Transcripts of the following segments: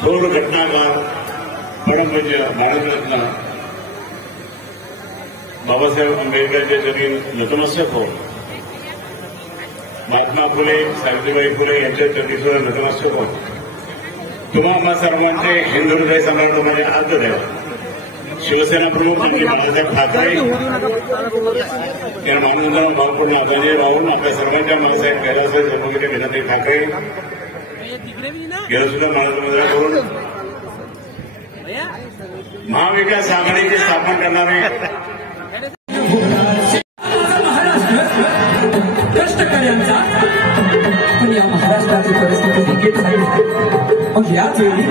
थोर घटनाकार परमपूज्य भारतरत्न बाबासाहेब आंबेडकरांच्या चरणी नतमस्तक होऊन महात्मा फुले सावित्रीबाई फुले यांच्या चरणी सुद्धा नतमस्तक होऊन तुम्हा आम्हा सर्वांचे हिंदू हृदय सम्राटमध्ये आदर शिवसेना प्रमुख म्हणजे बाळासाहेब ठाकरे या मानवंदना भावपूर्ण आदरणीय राहून आपल्या सर्वांच्या माणसाहेब कैलासवासी जन्मगिरी विनंती ठाकरे गेलं सुद्धा मानवंदना करून महाविकास आघाडीची स्थापना करणारे कष्टकऱ्यांचा पण या महाराष्ट्राची परिस्थिती विकट झाली मग याच वेळी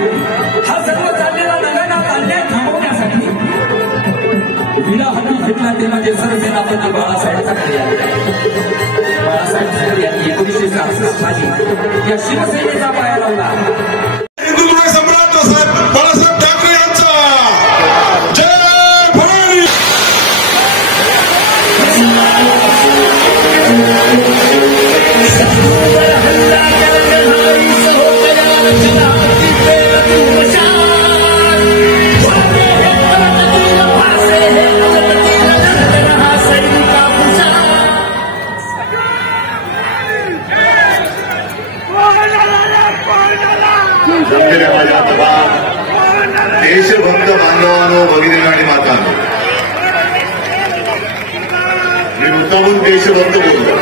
हा सर्व चाललेला नगानात अन्याय थांबवण्यासाठी विडा हाती घेतला ते म्हणजे सरसेनापती बाळासाहेब ठाकरे बाळासाहेब ठाकरे यांनी 1966 साली या शिवसेनेचा पाया लावला हिंदू हृदय सम्राट बाळासाहेब ठाकरे यांचा जय भवानी। देशभक्त बांधवांनो भगिनी आणि मातांनो मी मुद्दामून देशभक्त बोलतो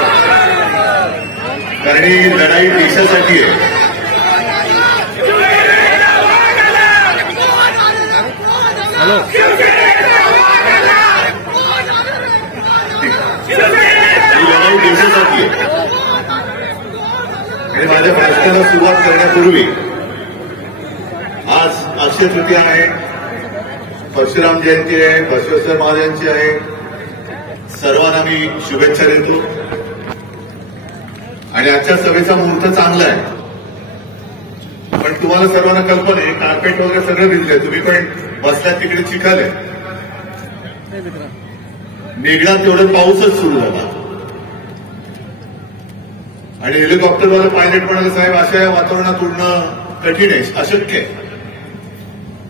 कारण ही लढाई देशासाठी आहे। ही लढाई देशासाठी आहे आणि माझ्या भाषणाला सुरुवात करण्यापूर्वी आज अक्षय तृतीया आहे, परशुराम जयंती आहे, बसवेश्वर महाराजांची आहे। सर्वांना मी शुभेच्छा देतो आणि आजच्या सभेचा मुहूर्त चांगला आहे पण तुम्हाला सर्वांना कल्पना आहे कार्पेट वगैरे सगळं भिजलंय तुम्ही पण बसल्यात तिकडे चिखल आहे मेघनात तेवढं पाऊसच सुरू झाला आणि हेलिकॉप्टरवाला पायलट म्हणाले साहेब अशा वातावरणात उडणं कठीण आहे अशक्य आहे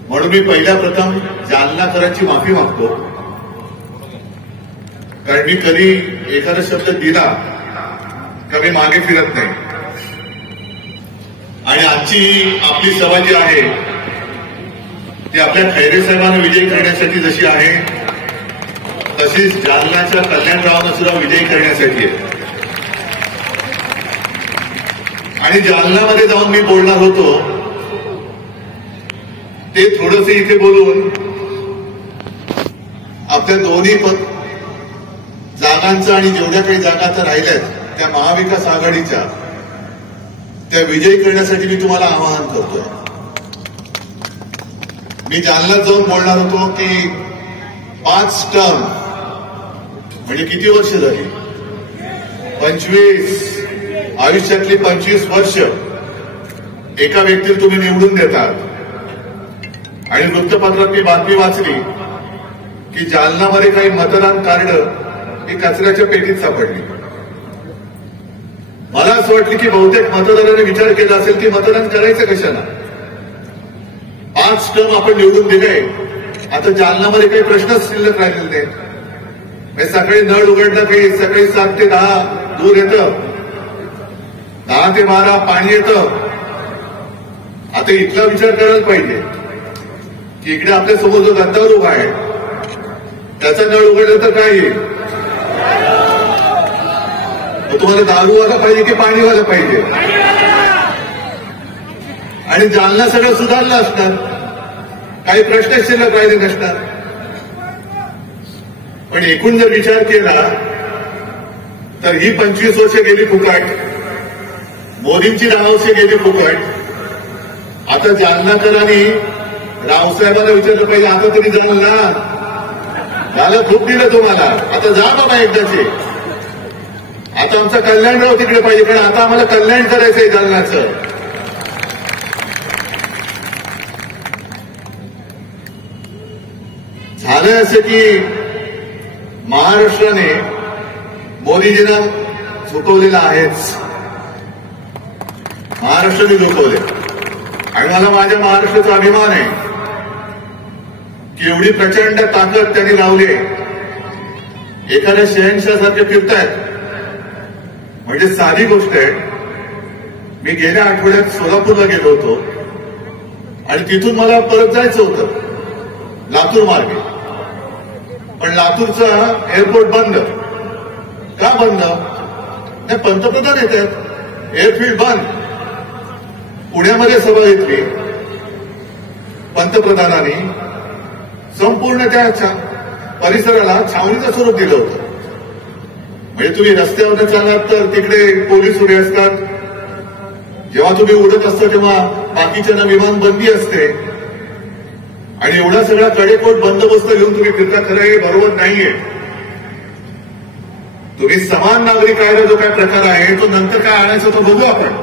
म्हणून मी पहिल्या प्रथम जालनाकरांची माफी मागतो कारण मी कधी एखादा शब्द दिला का मी मागे फिरत नाही आणि आजची आपली सभा जी आहे ती आपल्या खैरे साहेबांना विजयी करण्यासाठी जशी आहे तशीच जालनाच्या कल्याणरावांना सुद्धा विजयी करण्यासाठी आहे आणि जालन्यामध्ये जाऊन मी बोलणार होतो ते थोडंसं इथे बोलून आपल्या दोन्ही जागांचं आणि जेवढ्या काही जागा आता राहिल्यात त्या महाविकास आघाडीच्या त्या विजयी करण्यासाठी मी तुम्हाला आवाहन करतोय। मी जालन्यात जाऊन बोलणार होतो की 5 टर्म म्हणजे किती वर्ष झाली 25 आयुष्यातली 25 वर्ष एका व्यक्तीला तुम्ही निवडून देतात आणि वृत्तपत्रात मी बातमी वाचली की जालनामध्ये काही मतदान कार्ड ही कचऱ्याच्या पेटीत सापडली। मला असं वाटलं की बहुतेक मतदारांनी विचार केला असेल की मतदान करायचं कशाला 5 टर्म आपण निवडून दिले आता जालनामध्ये काही प्रश्नच शिल्लक राहिलेले नाही सकाळी नळ उघडलं काही सकाळी 7 ते 10 दूर येतं 10 ते 12 पाणी येतं आता इथला विचार करायला पाहिजे की इकडे आपल्या समोर जो गद्दार उभा आहे त्याचा नळ उघडलं तर काय येईल तुम्हाला दारू आला पाहिजे की पाणी व्हायला पाहिजे आणि जालना सगळं सुधारलं असणार काही प्रश्न शिल्लक राहिले नसणार पण एकूण जर विचार केला तर ही 25 वर्ष गेली फुकट मोदींची 10 वर्ष गेली फुकट आता जालनाकरांनी रावसाहेबांना विचारलं पाहिजे आता तरी जाल ना झालं खूप दिलं तुम्हाला आता जा बाबा एकदाचे आता आमचं कल्याणराव तिकडे पाहिजे कारण आता आम्हाला कल्याण करायचंय जालन्याचं झालंय असं की महाराष्ट्राने मोदीजींना झुकवलेलं आहेच महाराष्ट्राने झुकवले आणि मला माझ्या महाराष्ट्राचा अभिमान आहे की एवढी प्रचंड ताकद त्यांनी लावली. एखाद्या शहनशाहसारखे फिरतायत म्हणजे साधी गोष्ट आहे. मी गेल्या आठवड्यात सोलापूरला गेलो होतो आणि तिथून मला परत जायचं होतं लातूर मार्गे. पण लातूरचा एअरपोर्ट बंद. का बंद? नाही, पंतप्रधान येतात, एअरफील्ड बंद. पुण्यामध्ये सभा घेतली पंतप्रधानांनी, संपूर्ण त्या परिसराला छावणीचं स्वरूप दिलं होतं. म्हणजे तुम्ही रस्त्यावर चाललात तर तिकडे पोलीस उभे असतात, जेव्हा तुम्ही उडत असता तेव्हा बाकीच्यांना विमान बंदी असते आणि एवढा सगळा कडेकोट बंदोबस्त घेऊन तुम्ही फिरता. खरं हे बरोबर नाहीये. तुम्ही समान नागरिक कायदा जो काय प्रकार आहे तो नंतर काय आणायचा तो बघू आपण.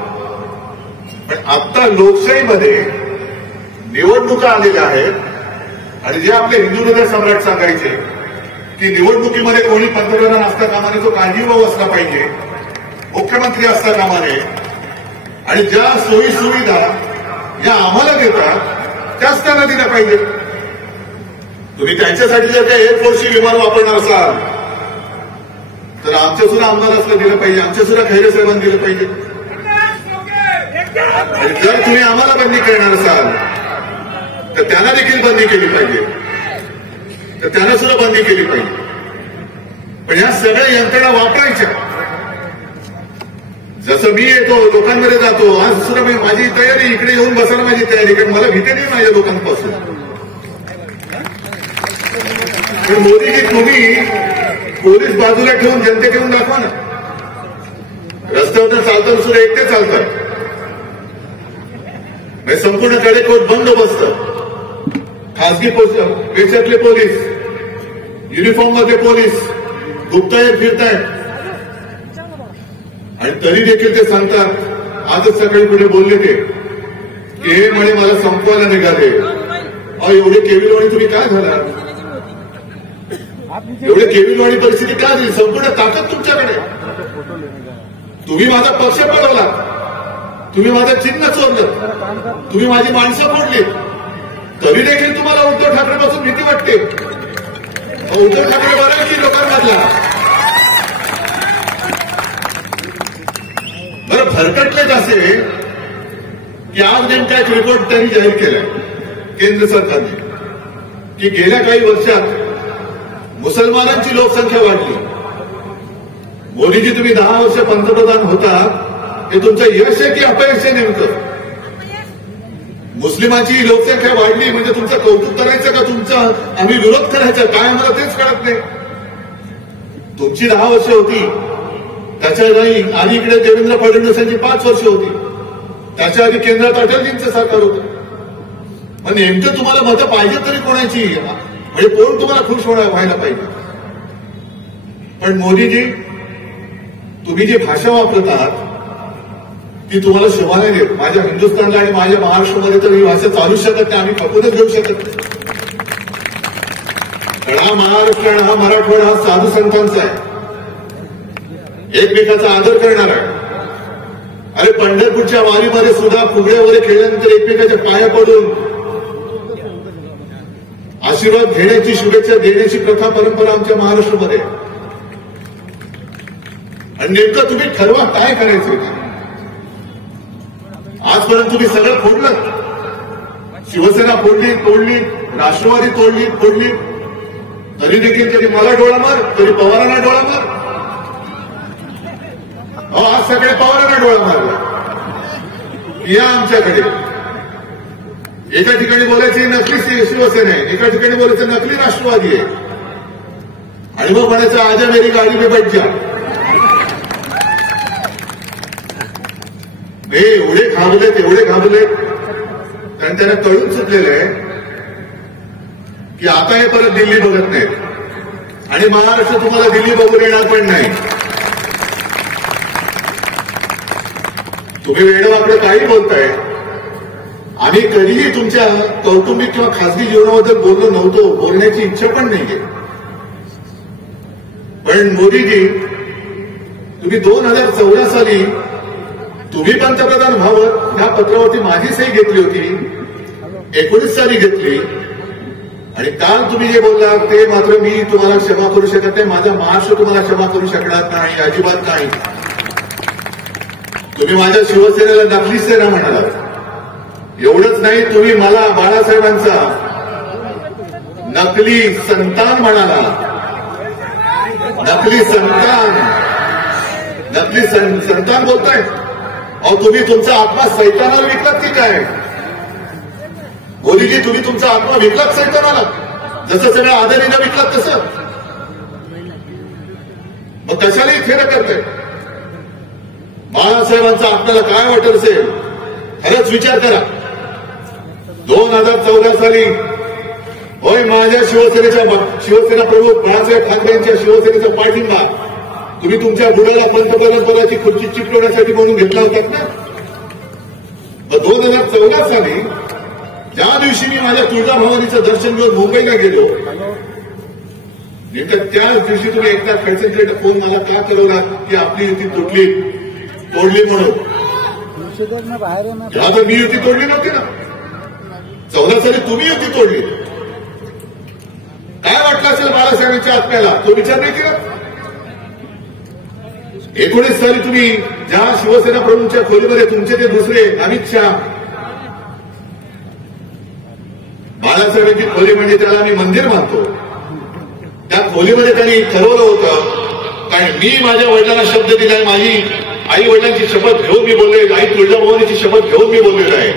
पण आता लोकशाहीमध्ये निवडणुका आलेल्या आहेत आणि जे आपले हिंदू हृदय सम्राट सांगायचे की निवडणुकीमध्ये कोणी पंतप्रधान असता कामा नये, तो काळजीभाऊ असला पाहिजे, मुख्यमंत्री असता कामा नये आणि ज्या सोयी सुविधा या आम्हाला देतात त्याच त्यांना दिल्या पाहिजे. तुम्ही त्यांच्यासाठी जर काही एअरफोर्सची विमान वापरणार असाल तर आमच्या सुद्धा आमदारासला दिलं पाहिजे, आमच्या सुद्धा खैरे साहेबांना दिलं पाहिजे. जर तुम्ही आम्हाला बंदी करणार असाल तर त्यांना देखील बंदी केली पाहिजे, तर त्यांना सुद्धा बंदी केली पाहिजे. पण या सगळ्या यंत्रणा वापरायच्या. जसं मी येतो लोकांमध्ये जातो, आज सुद्धा माझी तयारी, इकडे येऊन बसायला माझी तयारी, कारण मला भीती नाही माझ्या लोकांपासून. पण मोदीजी तुम्ही पोलीस बाजूला ठेवून जनतेकडून दाखवा ना. रस्त्यावर चालताना सुद्धा एकटे चालतात. संपूर्ण कडेकोट बंदोबस्त, खासगी पेशातले पोलीस, युनिफॉर्ममध्ये पोलीस गुप्तहेर फिरतायत आणि तरी देखील ते सांगतात. आजच सकाळी पुढे बोलले ते की हे म्हणे मला संपवायला निघाले. एवढे केविलवाणी तुम्ही काय झाला? एवढे केविलवाणी परिस्थिती काय झाली? संपूर्ण ताकद तुमच्याकडे. तुम्ही माझा पक्ष पळवला, तुम्ही माझं चिन्ह चोरलं, तुम्ही माझी माणसं फोडली, तरी देखील तुम्हाला उद्धव ठाकरेपासून भीती वाटते. उद्धव ठाकरे बरं की लोकांमधला बरं भरकटलेच असे की आज नेमका एक रिपोर्ट त्यांनी जाहीर केलाय केंद्र सरकारने की गेल्या काही वर्षात मुसलमानांची लोकसंख्या वाढली. मोदीजी तुम्ही 10 वर्ष पंतप्रधान होता, हे तुमचं यश आहे की अपयश आहे? नेमकं मुस्लिमांची लोकसंख्या वाढली म्हणजे तुमचं कौतुक करायचं का तुमचा आम्ही विरोध करायचा काय? आम्हाला तेच कळत नाही. तुमची 10 वर्ष होती, त्याच्या आधी इकडे देवेंद्र फडणवीसांची 5 वर्ष होती, त्याच्या आधी केंद्रात अटलजींचं सरकार होतं. मग नेमकं तुम्हाला मतं पाहिजे तरी कोणाची? म्हणजे कोण तुम्हाला खुश व्हायला पाहिजे? पण मोदीजी तुम्ही जी भाषा वापरत आहात ती तुम्हाला शोभा नाही देत. माझ्या हिंदुस्थानला आणि माझ्या महाराष्ट्रामध्ये तर ही भाषा चालूच शकत नाही, आम्ही खपूनच घेऊ शकत नाही. पण हा महाराष्ट्र आणि हा मराठवाडा हा साधू संतांचा आहे, एकमेकाचा आदर करणार आहे. अरे पंढरपूरच्या वारीमध्ये सुद्धा फुगड्या वगैरे खेळल्यानंतर एकमेकाच्या पाया पडून आशीर्वाद घेण्याची, शुभेच्छा देण्याची प्रथा परंपरा आमच्या महाराष्ट्रामध्ये आहे. आणि नेमकं तुम्ही ठरवा काय करायचं. आजपर्यंत तुम्ही सगळं फोडलं. शिवसेना तोडली, राष्ट्रवादी फोडली, तरी देखील कधी मला डोळा मार, कधी पवारांना डोळा मार. आज सगळे पवारांना डोळा मारला. या आमच्याकडे एका ठिकाणी बोलायची नकली शिवसेना आहे, एका ठिकाणी बोलायचं नकली राष्ट्रवादी आहे आणि मग म्हणायचं आजा मेरी गाडी में बैठ जा. एवढे घाबरलेत कारण त्यांना कळून चुकलेलं आहे की आता हे परत दिल्ली बघत नाहीत आणि महाराष्ट्र तुम्हाला दिल्ली बघून येणार पण नाही. तुम्ही वेडवाकडे काही बोलताय. आम्ही कधीही तुमच्या कौटुंबिक किंवा खासगी जीवनाबद्दल बोललो नव्हतो, बोलण्याची इच्छा पण नाहीये. पण मोदीजी तुम्ही 2014 साली तुम्ही पंतप्रधान व्हावं ह्या पत्रावरती माझी सही घेतली होती, 19 साली घेतली. आणि काल तुम्ही जे बोललात ते मात्र मी तुम्हाला क्षमा करू शकत नाही. माझा महाराष्ट्र तुम्हाला क्षमा करू शकणार नाही, अजिबात नाही. तुम्ही माझ्या शिवसेनेला नकली सेना म्हणालात. एवढंच नाही, तुम्ही मला बाळासाहेबांचा नकली संतान म्हणाला. नकली संतान बोलताय. अहो, तुम्ही तुमचा आत्मा सैतानाला विकलात की काय? मोदीजी, तुम्ही तुमचा आत्मा विकलात सैतानाला, जसं सगळ्या आदानीला विकलात तसं. मग कशालाही खेळ करताय? बाळासाहेबांचा आपल्याला काय वाटत असेल खरंच विचार करा. 2014 साली होय माझ्या शिवसेना प्रमुख बाळासाहेब ठाकरे यांच्या शिवसेनेचा पाठिंबा तुम्ही तुमच्या बुडाला पंतप्रधान पदाची खुर्ची चिकटवण्यासाठी म्हणून घेतला होतात ना. 2014 साली ज्या दिवशी मी माझ्या तुळजाभवानीचं दर्शन घेऊन मुंबईला गेलो, नेमकं त्याच दिवशी तुम्ही एकदा खडसेंकडे फोन मला का कळवला की आपली युती तोडली म्हणून. तेव्हा तर मी युती तोडली नव्हती ना. 14 साली तुम्ही युती तोडली. काय वाटलं असेल बाळासाहेबांच्या आत्म्याला, तो विचार नाही केला. 19 साली तुम्ही ज्या शिवसेना प्रमुखच्या खोलीमध्ये तुमचे ते दुसरे अमित शहा, बाळासाहेबांची खोली म्हणजे त्याला मी मंदिर मानतो. त्या खोलीमध्ये त्यांनी ठरवलं होतं कारण मी माझ्या वडिलांना शब्द दिलाय, माझी आई वडिलांची शपथ घेऊन मी बोलले, आई तुळजाभवानीची शपथ घेऊन मी बोललेलो आहे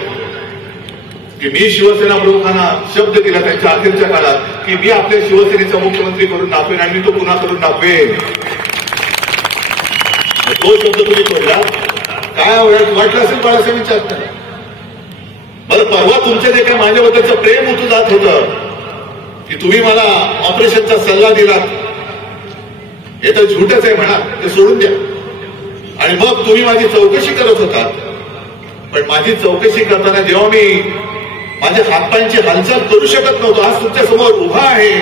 की मी शिवसेना प्रमुखांना शब्द दिला त्यांच्या अखेरच्या काळात की मी आपल्या शिवसेनेचा मुख्यमंत्री करून दाखवेन आणि मी तो पुन्हा करून दाखवेन. तो शब्द तुम्ही तोडला. काय वाटलं असेल बाळासाहेबांच्या आत्म्याला? बरं, परवा तुमच्या जे काय माझ्याबद्दलचं प्रेम उतू जात होतं की तुम्ही मला ऑपरेशनचा सल्ला दिलात, हे तर झूटच आहे म्हणा, ते सोडून द्या. आणि मग तुम्ही माझी चौकशी करत होता. पण माझी चौकशी करताना जेव्हा मी माझ्या हातपायांची हालचाल करू शकत नव्हतो, आज तुमच्या समोर उभा आहे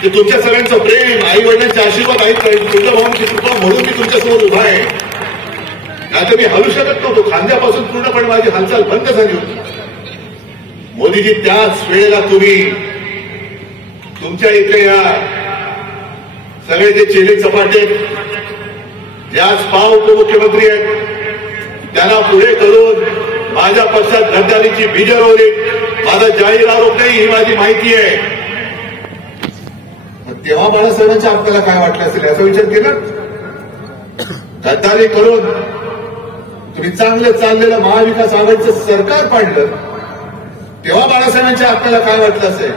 की तुमच्या सगळ्यांचं प्रेम, आई वडिलांचे आशीर्वाद आहेत, तुमच्या भावांची कृपा म्हणून मी तुमच्या समोर उभा आहे. नाहीतर मी हलू शकत नव्हतो. खांद्यापासून पूर्णपणे माझी हालचाल बंद झाली होती. मोदीजी, त्याच वेळेला तुम्ही तुमच्या इथे या सगळे जे चेले चपाटे जे आज पाव उपमुख्यमंत्री आहेत त्यांना पुढे करून माझ्या पक्षात गद्दारीची बीज रोवली. माझा जाहीर आरोप नाही, ही माझी माहिती आहे. तेव्हा बाळासाहेबांच्या आपल्याला काय वाटलं असेल याचा विचार केला? गद्दारी करून तुम्ही चांगलं चाललेलं महाविकास आघाडीचं सरकार पाडलं, तेव्हा बाळासाहेबांच्या आपल्याला काय वाटलं असेल?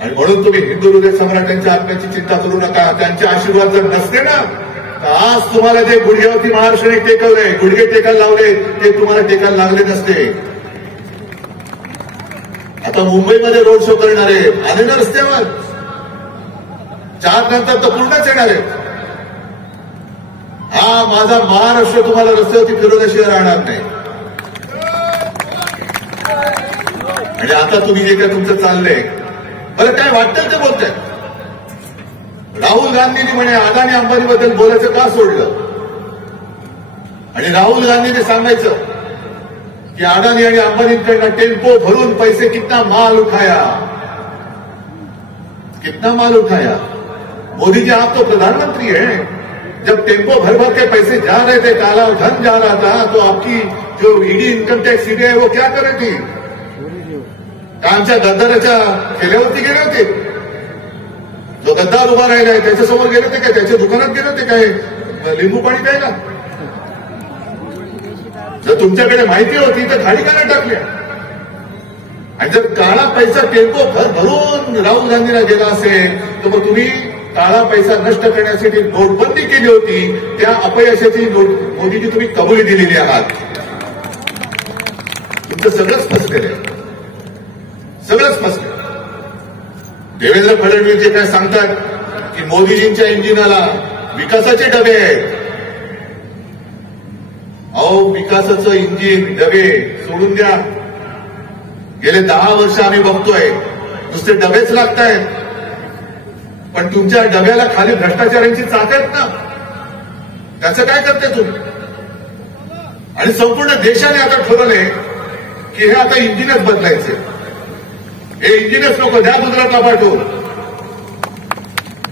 आणि म्हणून तुम्ही हिंदू हृदय सम्राटांच्या आत्म्याची चिंता करू नका. त्यांचे आशीर्वाद जर नसते ना तर आज तुम्हाला जे गुडघ्यावरती महाराष्ट्राने टेकवलंय, गुडघे टेकायला लावले, ते तुम्हाला टेकायला लागले नसते. आता मुंबईमध्ये रोड शो करणारे आले ना रस्त्यावर, 4 नंतर तर पूर्णच येणार आहेत. हा माझा महाराष्ट्र तुम्हाला रस्त्यावरती फिरवल्याशिवाय राहणार नाही. आणि आता तुम्ही जे काय तुमचं चाललंय, बरं काय वाटतं ते बोलताय. राहुल गांधींनी म्हणे अदानी अंबानीबद्दल बोलायचं का सोडलं? आणि राहुल गांधीने सांगायचं कि अडानी आणि अंबानींकडनं टेम्पो भरून पैसे कितना माल उठाया. मोदी जी, आप तो प्रधानमंत्री हैं. जब टेम्पो भर भर के पैसे जा रहे थे, काला धन जा रहा था, तो आपकी जो ईडी इन्कम टॅक्स ईडी आहे वो क्या करे थी? का आमच्या गद्दाराच्या खेल्यावरती गेले होते? जो गद्दार उभा राहिला आहे त्याच्यासमोर गेले होते काय? त्याच्या दुकानात गेले होते काय लिंबू पाणी प्यायला? जर तुमच्याकडे माहिती होती तर खाली का नाही टाकल्या? आणि जर काळा पैसा टेम्पो भरून राहुल गांधीला गेला असेल तर मग तुम्ही काळा पैसा नष्ट करण्यासाठी नोटबंदी केली होती, त्या अपयशाची मोदीजी तुम्ही कबुली दिलेली आहात. तुमचं सगळं स्पष्ट आहे, सगळं स्पष्ट आहे. देवेंद्र फडणवीस जे काय सांगतात की मोदीजींच्या इंजिनाला विकासाचे डबे आहेत. अहो, विकासाचं इंजिन डबे सोडून द्या. गेले 10 वर्ष आम्ही बघतोय नुसते डबेच लागतायत. पण तुमच्या डब्याला खाली भ्रष्टाचारांची चाक आहेत ना, त्याचं काय करते तुम्ही? आणि संपूर्ण देशाने आता ठरवलंय की हे आता इंजिनच बदलायचे. हे इंजिनच नको, द्या गुजरातला पाठवून.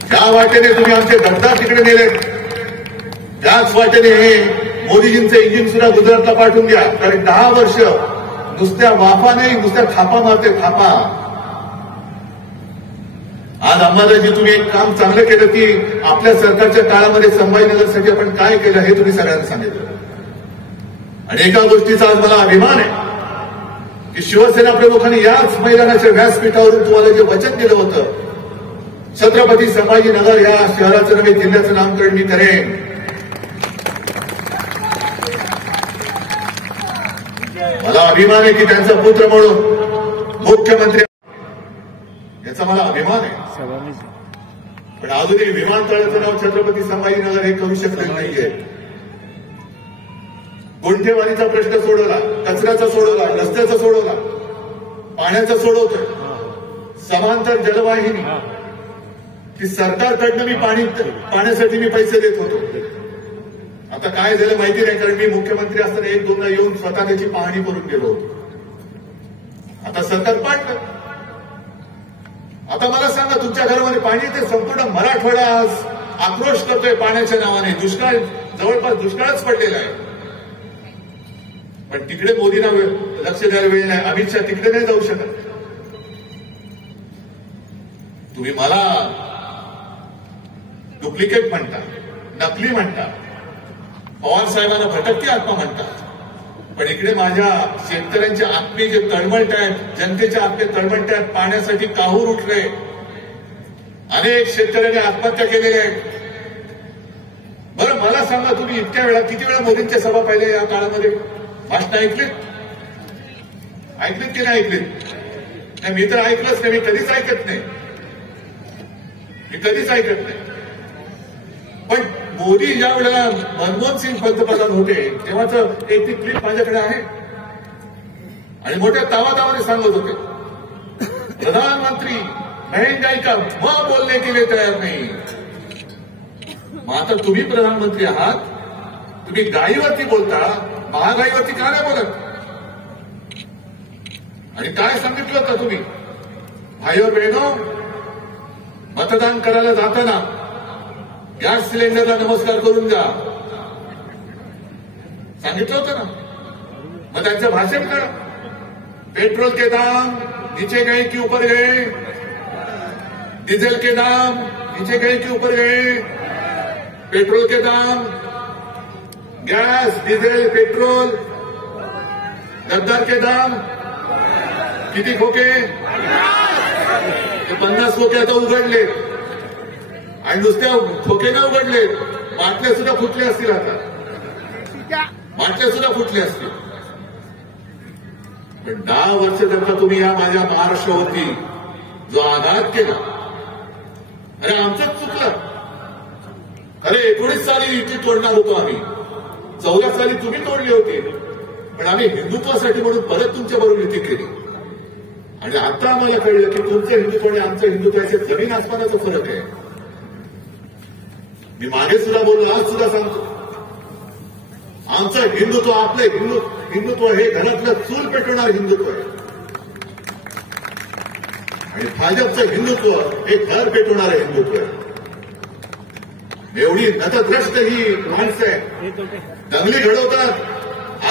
ज्या वाटेने तुम्ही आमचे गद्दार तिकडे नेले त्याच वाटेने हे मोदीजींचं इंजिन सुद्धा गुजरातला पाठवून द्या. कारण 10 वर्ष नुसत्या वाफा नाही, नुसत्या थापा मारते, थापा. आज अंबादाजी तुम्ही एक काम चांगलं केलं की आपल्या सरकारच्या काळामध्ये संभाजीनगरसाठी आपण काय केलं हे तुम्ही सगळ्यांना सांगितलं. आणि एका गोष्टीचा आज मला अभिमान आहे की शिवसेना प्रमुखांनी याच मैदानाच्या व्यासपीठावरून तुम्हाला जे वचन दिलं होतं, छत्रपती संभाजीनगर या शहराचं नव्हे जिल्ह्याचं नामकरण मी करेन. मला अभिमान आहे की त्यांचा पुत्र म्हणून मुख्यमंत्री, याचा मला अभिमान आहे. पण अजूनही विमानतळाचं नाव छत्रपती संभाजीनगर हे करू शकलेलं नाहीये. गुंठेवारीचा प्रश्न सोडवला, कचऱ्याचा सोडवला, रस्त्याचा सोडवला, पाण्याचा सोडवतोय. समांतर जलवाहिनी की सरकारकडनं मी पाण्यासाठी मी पैसे देत होतो. आता काय झालं माहिती नाही, कारण मी मुख्यमंत्री असताना 1-2दा येऊन स्वतः त्याची पाहणी करून गेलो होतो. आता सरकार पाडलं. आता मला सांगा, तुमच्या घरामध्ये पाणी ते संपूर्ण मराठवाडा आज आक्रोश करतोय पाण्याच्या नावाने. दुष्काळ, जवळपास दुष्काळच पडलेला आहे. पण तिकडे मोदींना लक्ष द्यायला वेळ नाही. अमित शहा तिकडे नाही जाऊ शकत. तुम्ही मला डुप्लिकेट म्हणता, नकली म्हणता, पवार साहेबांना भटकती आत्मा म्हणता. पण इकडे माझ्या शेतकऱ्यांच्या आत्मे जे तळमळत आहेत, जनतेच्या आत्मे तळमळत आहेत, पाण्यासाठी काहूर उठले. अनेक शेतकऱ्यांनी आत्महत्या केलेल्या आहेत. बरं मला सांगा, तुम्ही इतक्या वेळा किती वेळा मोदींच्या सभा पाहिल्या या काळामध्ये? भाषण ऐकलीत की नाही ऐकलीत? नाही, मी तर ऐकलंच नाही. मी कधीच ऐकत नाही. पण मोदी ज्या वेळेला मनमोहन सिंग पंतप्रधान होते तेव्हाच एक ती क्लिप माझ्याकडे आहे. आणि मोठ्या तावातावाने सांगत होते, प्रधानमंत्री महंगाई का मग बोलने के लिए तयार नाही. मग आता तुम्ही प्रधानमंत्री आहात, तुम्ही गाईवरती बोलता, महागाईवरती का नाही बोलत? आणि काय सांगितलं होतं तुम्ही? भाईओ बहिणो, मतदान करायला जाताना गॅस सिलेंडरला नमस्कार करून जा, सांगितलं होतं ना. मग त्यांचं भाषण करा. पेट्रोल के दाम नीचे गए कि ऊपर गए, डीजल के दाम नीचे गए कि ऊपर गए. पेट्रोल के दाम, गॅस, डिझेल, पेट्रोल, गद्दार के दाम किती खोके? 50 खोके आता उघडले. आणि नुसत्या खोके न उघडले, बाटल्या सुद्धा फुटले असतील. आता बाटल्या सुद्धा फुटले असतील. पण 10 वर्ष जर तुम्ही या माझ्या महाराष्ट्रावरती जो आघात केला, अरे आमचंच चुकलं. अरे 19 साली युती तोडणार होतो आम्ही, 14 साली तुम्ही तोडली होती. पण आम्ही हिंदुत्वासाठी म्हणून परत तुमच्या बरोबर युती केली. आणि आता आम्हाला कळलं की तुमचं हिंदुत्व आणि आमचं हिंदुत्व याच्यात जमीन आसमानाचा फरक आहे. मी मागे सुद्धा बोललो, आज सुद्धा सांगतो, आमचं हिंदुत्व, आपलं हिंदुत्व हे घरातलं चूल पेटवणार हिंदुत्व आहे. आणि भाजपचं हिंदुत्व हे घर पेटवणारं हिंदुत्व आहे. एवढी नतद्रष्ट ही माणसं आहे. दंगली घडवतात,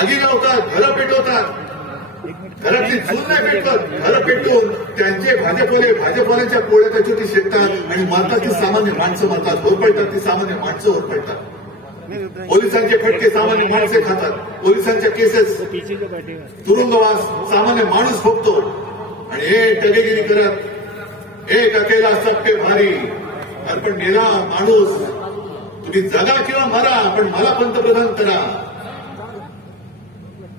आगी लावतात, घरं पेटवतात. घरातली चूल नाही पेटवत, घरं पेटवून त्यांचे भाजपवाल्यांच्या पोळ्या त्याच्यावरती शेकतात आणि मारतात. ती सामान्य माणसं मारतात, होरपळतात. ती सामान्य माणसं होरपळतात. पोलिसांचे फटके सामान्य माणसे खातात. पोलिसांच्या केसेस, तुरुंगवास सामान्य माणूस भोगतो. आणि हे टगेगिरी करत एक अकेला सबके भारी. अरे पण मेला माणूस, तुम्ही जगा किंवा मरा, पण मला पंतप्रधान करा.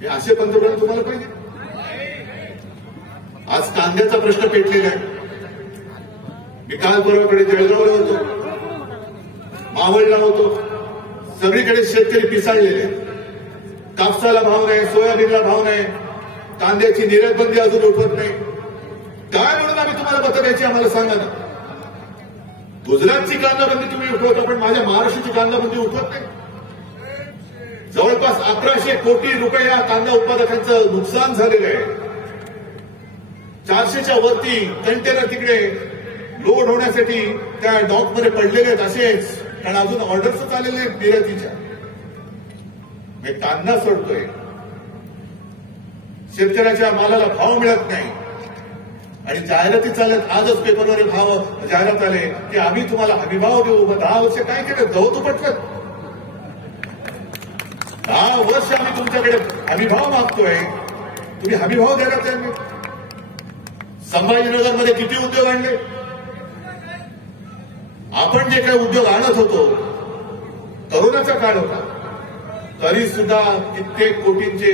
हे असे पंतप्रधान तुम्हाला पाहिजे? आज कांद्याचा प्रश्न पेटलेला आहे. मी काल परवाकडे जळगावला होतो, मावळला होतो. सगळीकडे शेतकरी पिसाळलेले. कापसाला भाव नाही, सोयाबीनला भाव नाही, कांद्याची निर्यात बंदी अजून उठवत नाही. काय म्हणून आम्ही तुम्हाला मतं द्यायची आम्हाला सांगा ना. गुजरातची कांदाबंदी तुम्ही उठवता, पण माझ्या महाराष्ट्राची कांदाबंदी उठवत नाही. जवळपास 1100 कोटी रुपये या कांदा उत्पादकांचं नुकसान झालेलं आहे. 400च्या वरती कंटेनर तिकडे लोड होण्यासाठी त्या डॉकमध्ये पडलेले आहेत असेच, कारण अजून ऑर्डर्स आलेले आहेत निर्यातीच्या. कांदा सोडतोय, शेतकऱ्याच्या मालाला भाव मिळत नाही आणि जाहिराती चालत. आजच पेपरवर भाव जाहिरात आले की आम्ही तुम्हाला हमीभाव देऊ. 10 वर्ष काय केलं? गवत उपटलं. 10 वर्ष आम्ही तुमच्याकडे हमीभाव मागतोय, तुम्ही हमीभाव द्यायला तयार नाही. संभाजीनगरमध्ये किती उद्योग आणले? आपण जे काही उद्योग आणत होतो, करोनाचा काळ होता, तरी सुद्धा कित्येक कोटींचे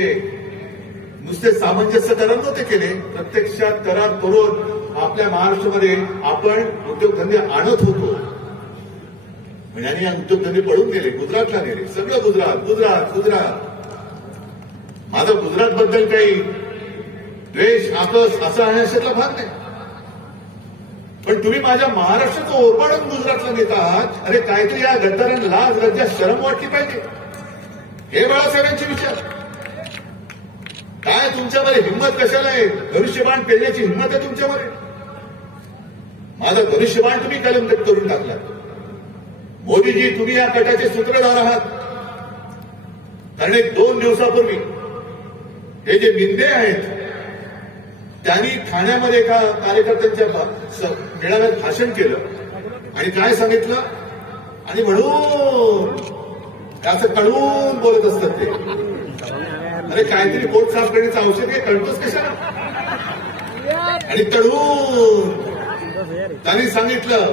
नुसते सामंजस्य करार नव्हते केले, प्रत्यक्षात करार करून आपल्या महाराष्ट्रामध्ये आपण उद्योगधंदे आणत होतो. म्हणजे उद्योगधंदे पडून गेले, गुजरातला गेले, सगळं गुजरात गुजरात गुजरात. माझा गुजरातबद्दल काही द्वेष आकस असा अशातला भाग नाही, पण तुम्ही माझ्या महाराष्ट्राचं ओरबाडून गुजरातला नेत आहात. अरे काहीतरी या गद्दारांना लाज लज्जा शरम वाटली पाहिजे. हे बाळासाहेबांचे विचार काय? तुमच्यामध्ये हिंमत कशाला आहे? धनुष्यबाण पेरण्याची हिंमत आहे तुमच्यामध्ये? माझा धनुष्यबाण तुम्ही कलंकित करून टाकला. मोदीजी, तुम्ही या गटाचे सूत्रधार आहात. कारण 2 दिवसापूर्वी हे जे मिंदे आहेत त्यांनी ठाण्यामध्ये एका कार्यकर्त्यांच्या मेळाव्यात भाषण केलं आणि काय सांगितलं, आणि म्हणून असं कळून बोलत असतात ते. अरे काहीतरी पोट साफ करण्याचं औषध आहे, कळतोच कशाला? आणि तळून त्यांनी सांगितलं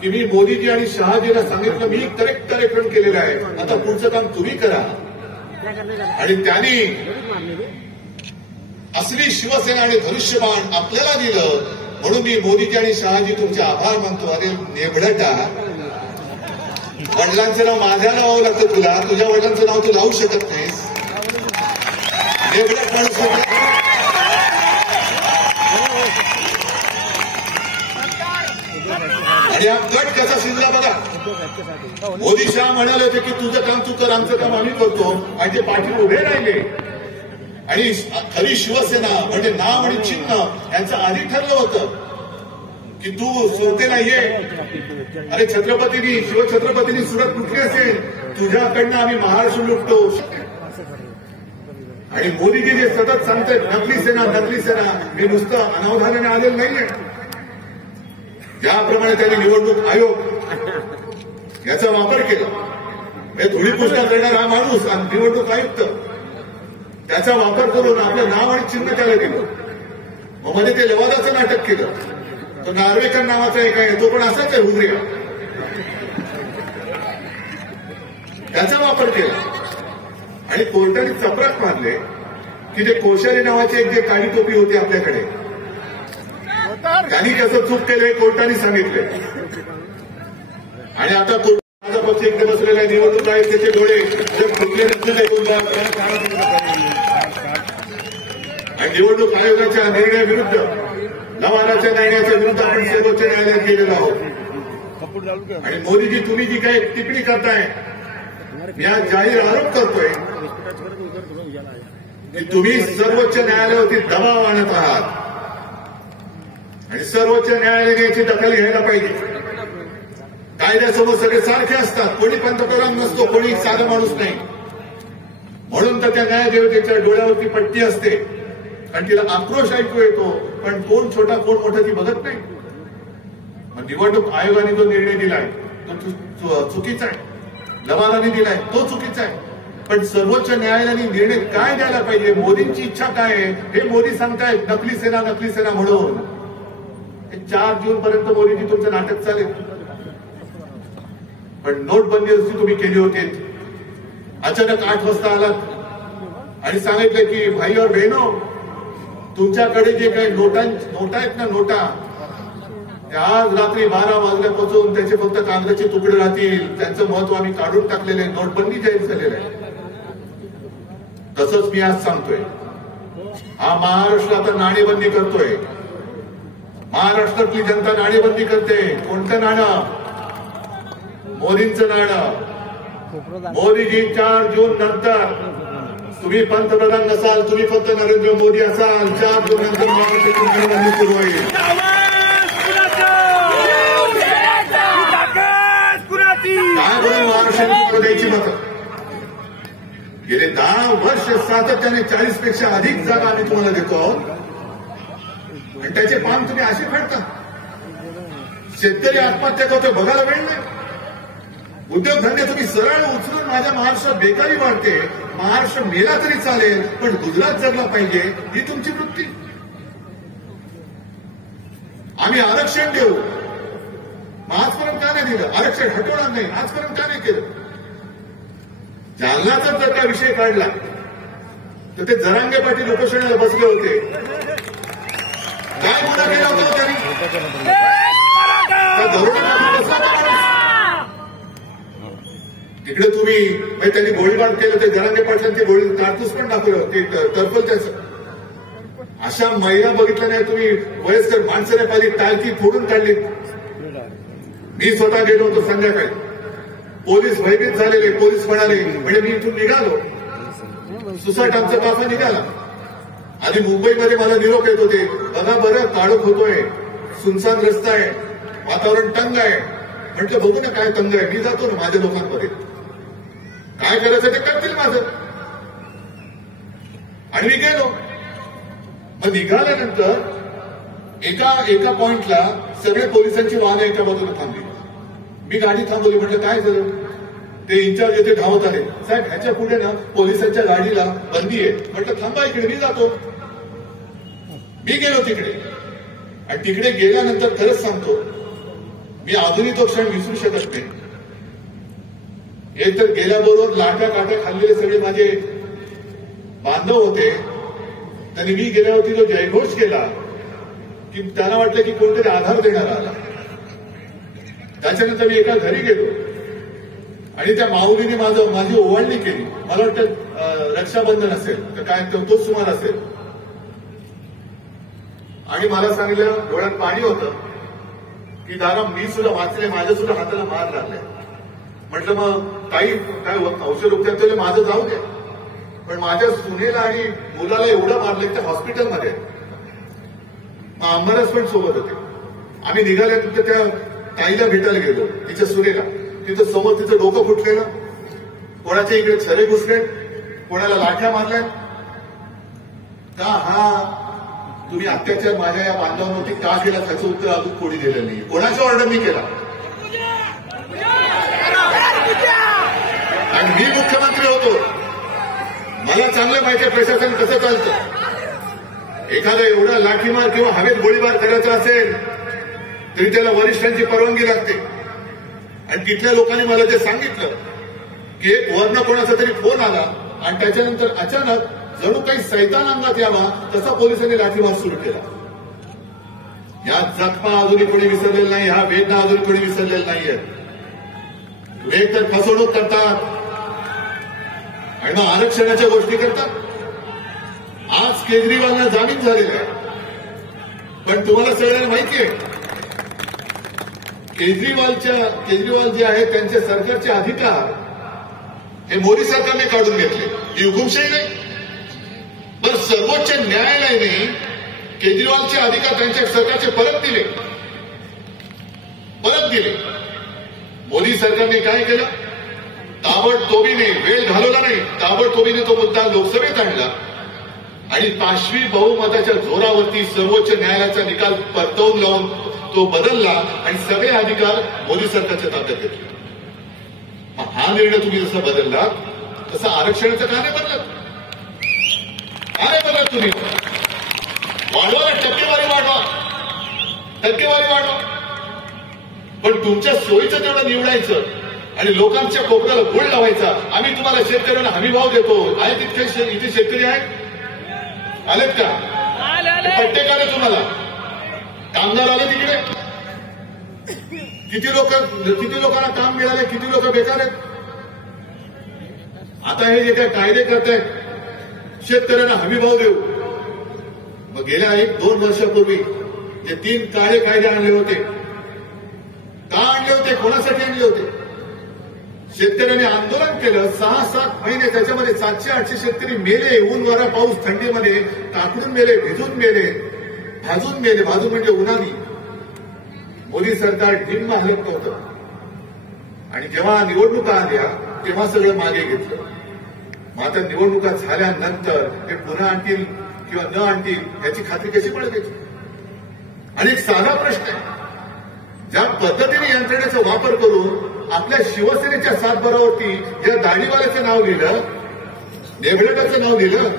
की मी मोदीजी आणि शहाजीला सांगितलं मी करेक्ट कार्यक्रम केलेला आहे, आता पुढचं काम तुम्ही करा. आणि त्यांनी असली शिवसेना आणि धनुष्यबाण आपल्याला दिलं, म्हणून मी मोदीजी आणि शहाजी तुमचे आभार मानतो. अरे नेबडटा, वडिलांचं नाव माझ्या नावावं लागतं तुला, तुझ्या वडिलांचं नाव तू लावू शकत नाहीस. नेबडट माणूस. आणि हा गट कसा शिजला बघा. मोदी शहा म्हणाले होते की तुझं काम तू कर, आमचं काम आम्ही करतो, आणि ते पाठी उभे राहिले. आणि खरी शिवसेना म्हणजे नाव आणि चिन्ह यांचं आधी ठरलं होतं की तू सुरतेला ये. अरे छत्रपतींनी, शिवछत्रपतींनी सुरत लुटली असेल, तुझ्याकडनं आम्ही महाराष्ट्र लुटतो. आणि मोदीजी जे सतत सांगतात नकली सेना नकली सेना, हे नुसतं अनावधानाने आलेलं नाहीये. ज्याप्रमाणे त्यांनी निवडणूक आयोग याचा वापर केला, हे धुळीपुष्टा करणारा हा माणूस आणि निवडणूक आयुक्त त्याचा वापर करून आपलं नाव आणि चिन्ह त्याला दिलं. मग मध्ये ते लवादाचं नाटक केलं. तो नार्वेकर नावाचा एक आहे, तो पण असाच आहे हुंगऱ्या, त्याचा वापर केला. आणि कोर्टाने चपराक मारले की जे कोश्यारी नावाचे एक जे काळी टोपी होते आपल्याकडे, त्यांनी कसं चूक केलंय कोर्टाने सांगितले. आणि आता माझा पक्ष इकडे बसलेला आहे, निवडणूक आहे, त्याचे डोळे जर फुटले नसतील आणि निवडणूक आयोगाच्या निर्णयाविरुद्ध, लवादाच्या निर्णयाच्या विरुद्ध आपण सर्वोच्च न्यायालयात गेलेलो आहोत. आणि मोदीजी, तुम्ही जी काही टिप्पणी करताय, मी आज जाहीर आरोप करतोय की तुम्ही सर्वोच्च न्यायालयावरती दबाव आणत आहात आणि सर्वोच्च न्यायालयाने याची दखल घ्यायला पाहिजे. कायद्यासमोर सगळे सारखे असतात, कोणी पंतप्रधान नसतो, कोणी साधा माणूस नाही. म्हणून तर त्या न्यायदेवतेच्या डोळ्यावरती पट्टी असते आणि तिला आक्रोश ऐकू येतो, पण कोण छोटा कोण मोठा ती बघत नाही. मग निवडणूक आयोगाने जो निर्णय दिलाय तो चुकीचा आहे, लवादाने दिलाय तो चुकीचा आहे. पण सर्वोच्च न्यायालयाने निर्णय काय द्यायला पाहिजे, मोदींची इच्छा काय आहे हे मोदी सांगतायत, नकली सेना म्हणून. 4 जून पर्यंत मोदीजी तुमचं नाटक चालेल. पण नोटबंदी जशी तुम्ही केली होती, अचानक 8 वाजता आलात आणि सांगितलं की भाई और बहिनो, तुमच्याकडे जे काही नोटा आहेत ना, नोटा, आज रात्री 12 वाजल्यापासून त्याचे फक्त कागदाचे तुकडे राहतील, त्यांचं महत्व आम्ही काढून टाकलेलं आहे, नोटबंदी जाहीर झालेलं आहे. तसंच मी आज सांगतोय, हा महाराष्ट्र आता नाणेबंदी करतोय. महाराष्ट्रातली जनता नाणेबंदी करते. कोणतं नाणं? मोदींचं नाणं. मोदीजी 4 जून नंतर तुम्ही पंतप्रधान नसाल, तुम्ही फक्त नरेंद्र मोदी असाल. 4 जून नंतर महाराष्ट्राची निवडणूक सुरू होईल. काय म्हणून महाराष्ट्रात द्यायची मतं? गेले 10 वर्ष सातत्याने 40 पेक्षा अधिक जागा आम्ही तुम्हाला देतो आणि त्याचे पान तुम्ही असे फेडता. शेतकरी आत्महत्या करतो बघायला वेळ नाही. उद्योगधंदे तुम्ही सरळ उचलून माझ्या महाराष्ट्रात बेकारी वाढते, महाराष्ट्र मेला तरी चालेल पण गुजरात जगला पाहिजे ही तुमची वृत्ती. आम्ही आरक्षण देऊ, आजपर्यंत का नाही दिलं? आरक्षण हटवणार नाही, आजपर्यंत का नाही केलं? जालन्याचा जर का विषय काढला तर ते जरांगे पाटील उपोषणाला बसले होते. काय गुन्हा केला होता त्यांनी? तिकडे तुम्ही त्यांनी गोळीबार केलं, ते जरांगे पाटलांची गोळी कारतूस पण दाखवलं, ते टर्फल त्याचं. अशा महिला बघितल्या नाही तुम्ही? वयस्कर माणसाने पाहिजे टाळकी फोडून काढली. मी स्वतः गेलो होतो संध्याकाळी. पोलीस भयभीत झालेले, पोलीस म्हणाले म्हणजे मी इथून निघालो, सुसाट आमचा ताफा निघाला आणि मुंबईमध्ये मला निरोप येत होते, बघा बरं काळोख होतोय, सुनसान रस्ता आहे, वातावरण तंग आहे. म्हटलं बघू ना काय तंग आहे, मी जातो ना माझ्या लोकांमध्ये, काय करायचं ते करतील माझं. आणि मी गेलो. मग निघाल्यानंतर एका पॉइंटला सगळे पोलिसांची वाहनं एका बाजूला थांबली. मी गाडी थांबवली. म्हटलं काय झालं? ते इन्चार्ज येथे धावत आले, साहेब ह्याच्या पुढे ना पोलिसांच्या गाडीला बंदी आहे. म्हटलं थांबा इकडे, मी जातो. मी गेलो तिकडे आणि तिकडे गेल्यानंतर खरंच सांगतो मी अजूनही तो क्षण विसरू शकत नाही. एक तर गेल्याबरोबर लाटा काट्या खाल्लेले सगळे माझे बांधव होते. त्यांनी मी गेल्यावरती जो जयघोष केला की त्यांना वाटलं की कोणतरी आधार देणारा आला. त्याच्यानंतर मी एका घरी गेलो आणि त्या माऊलीने माझी ओवाळणी केली. मला वाटतं रक्षाबंधन असेल तर काय तोच सुमार असेल. आणि मला सांगितलं, डोळ्यात पाणी होतं की दादा मी सुद्धा वाचले, माझ्या सुद्धा हाताला मार लागलाय. म्हटलं मग काही काय औषध उपचार केले, माझं जाऊ द्या, पण माझ्या सुनेला आणि मुलाला एवढं मारलं त्या हॉस्पिटलमध्ये. मग आंबरस पण सोबत होते. आम्ही निघाल्यानंतर त्या ताईला भेटायला गेलो, तिच्या सुनेला. तिथं समोर तिचं डोकं फुटलेलं, कोणाच्या इकडे छरे घुसले, कोणाला लाठ्या मारल्या. का हा तुम्ही अत्याचार माझ्या या बांधवांवरती का केला त्याचं उत्तर अजून कोणी दिलं नाही. कोणाच्या ऑर्डर मी केला? आणि मी मुख्यमंत्री होतो, मला चांगलं माहिती आहे प्रशासन कसं चालतं. एखादा एवढा लाठीमार किंवा हवेत गोळीबार करायचा असेल तरी त्याला वरिष्ठांची परवानगी लागते. आणि तिथल्या लोकांनी मला ते सांगितलं की एक वर्ण कोणाचा तरी फोन आला आणि त्याच्यानंतर अचानक जणू काही सैतान अंगात यावा तसा पोलिसांनी लाठीमार सुरू केला. या जखमा अजूनही कोणी विसरलेला नाही, हा वेदना अजूनही कोणी विसरलेला नाहीये. एक तर फसवणूक करतात आणि मग आरक्षणाच्या गोष्टी करतात. आज केजरीवालना जामीन झालेला आहे, पण तुम्हाला सगळ्यांना माहिती आहे केजरीवाल जे आहेत त्यांच्या सरकारचे अधिकार हे मोदी सरकारने काढून घेतले. ही हुकुमशाही नाही. पण सर्वोच्च न्यायालयाने केजरीवालचे अधिकार त्यांच्या सरकारचे परत दिले. मोदी सरकारने काय केलं? ताबडतोबीने, वेळ घालवला नाही, ताबडतोबीने तो मुद्दा लोकसभेत आणला आणि 5वी बहुमताच्या जोरावरती सर्वोच्च न्यायालयाचा निकाल परतवून लावून तो बदलला आणि सगळे अधिकार मोदी सरकारच्या ताब्यात घेतले. हा निर्णय तुम्ही जसा बदलला तसं आरक्षणाचं का नाही बदलत? काय बदलत तुम्ही? वाढवा, टक्केवारी वाढवा. पण तुमच्या सोयीचं तेवढं निवडायचं आणि लोकांच्या कोपऱ्याला गुळ लावायचा. आम्ही तुम्हाला शेतकऱ्यांना हमी भाव देतो. आहेत इथे शेतकरी आहेत? आलेत का? पट्टे का तुम्हाला? कामगार आले तिकडे? किती लोकांना काम मिळाले? किती लोक बेकार आहेत? आता हे जे काय कायदे करतायत शेतकऱ्यांना हमी भाव देऊ. मग गेल्या 1-2 वर्षापूर्वी जे 3 काळे कायदे आणले होते, का आणले होते? कोणासाठी आणले होते? शेतकऱ्यांनी आंदोलन केलं 6-7 महिने, त्याच्यामध्ये 700-800 शेतकरी मेले. ऊन वारा पाऊस थंडीमध्ये काकडून मेले, भिजून मेले, भाजून मेले. भाजून म्हणजे उन्हानी. मोदी सरकार ढिम्म हलत नव्हतं. आणि जेव्हा निवडणुका आल्या तेव्हा सगळं मागे घेतलं. मग आता निवडणुका झाल्यानंतर ते पुन्हा आणतील किंवा न आणतील याची खात्री कशी पडत? आणि एक साधा प्रश्न आहे, ज्या पद्धतीने यंत्रणेचा वापर करून आपल्या शिवसेनेच्या सातबारावरती या दाढीवाल्याचं नाव लिहिलं, नेगडकाचं नाव लिहिलं,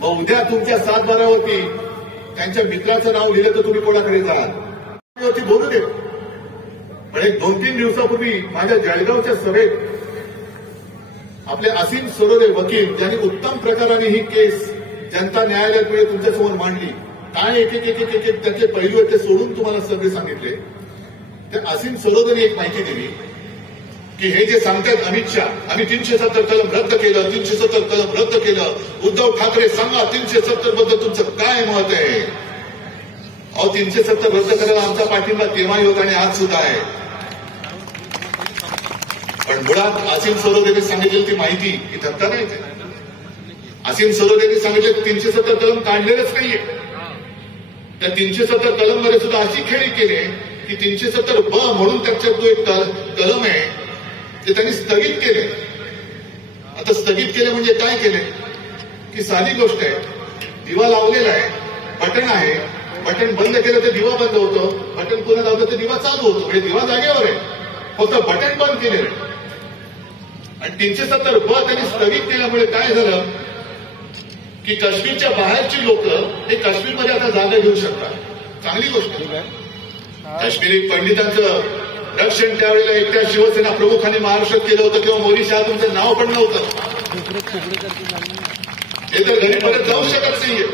मग उद्या तुमच्या सातबारावरती त्यांच्या मित्राचं नाव लिहिलं तर तुम्ही कोणाकडे जाल? बोलू दे. पण एक 2-3 दिवसापूर्वी माझ्या जळगावच्या सभेत आपले असीम सरोदे वकील, ज्यांनी उत्तम प्रकाराने ही केस जनता न्यायालयापुढे तुमच्यासमोर मांडली, काय एक त्याचे पैलू आहेत ते सोडून तुम्हाला सगळे सांगितले. त्या असीम सरोदेने एक माहिती दिली की हे जे सांगतायत अमित शहा, आम्ही 370 कलम रद्द केलं, 370 कलम रद्द केलं. उद्धव ठाकरे सांगा 370 बद्दल तुमचं काय मत आहे? अहो 370 रद्द करायला आमचा पाठिंबा तेव्हाही होता आणि आज सुद्धा आहे. पण मुळात असीम सरोदेने सांगितलेली ती माहिती ही धक्का नाही. असीम सरोदेने सांगितलं 370 कलम काढलेलंच नाहीये. त्या 370 कलम मध्ये सुद्धा अशी खेळी केली की 370 ब म्हणून त्याच्यात जो एक कलम आहे ते त्यांनी स्थगित केले. आता स्थगित केले म्हणजे काय केले की साधी गोष्ट आहे, दिवा लावलेला आहे, बटन आहे, बटन बंद केलं तर दिवा बंद होतो, बटन पुन्हा लावलं तर दिवा चालू होतो. म्हणजे दिवा जागेवर आहे, फक्त बटन बंद केलेलं आहे. आणि 370 ब त्यांनी स्थगित केल्यामुळे काय झालं की काश्मीरच्या बाहेरची लोक हे काश्मीरमध्ये आता जागा घेऊ शकतात. चांगली गोष्ट आहे. काश्मीरी पंडितांचं रक्षण त्यावेळेला एकट्या शिवसेना प्रमुखांनी महाराष्ट्रात केलं होतं किंवा मोदी शहा तुमचं नाव पण नव्हतं. हे तर घरी परत जाऊ शकत नाहीये.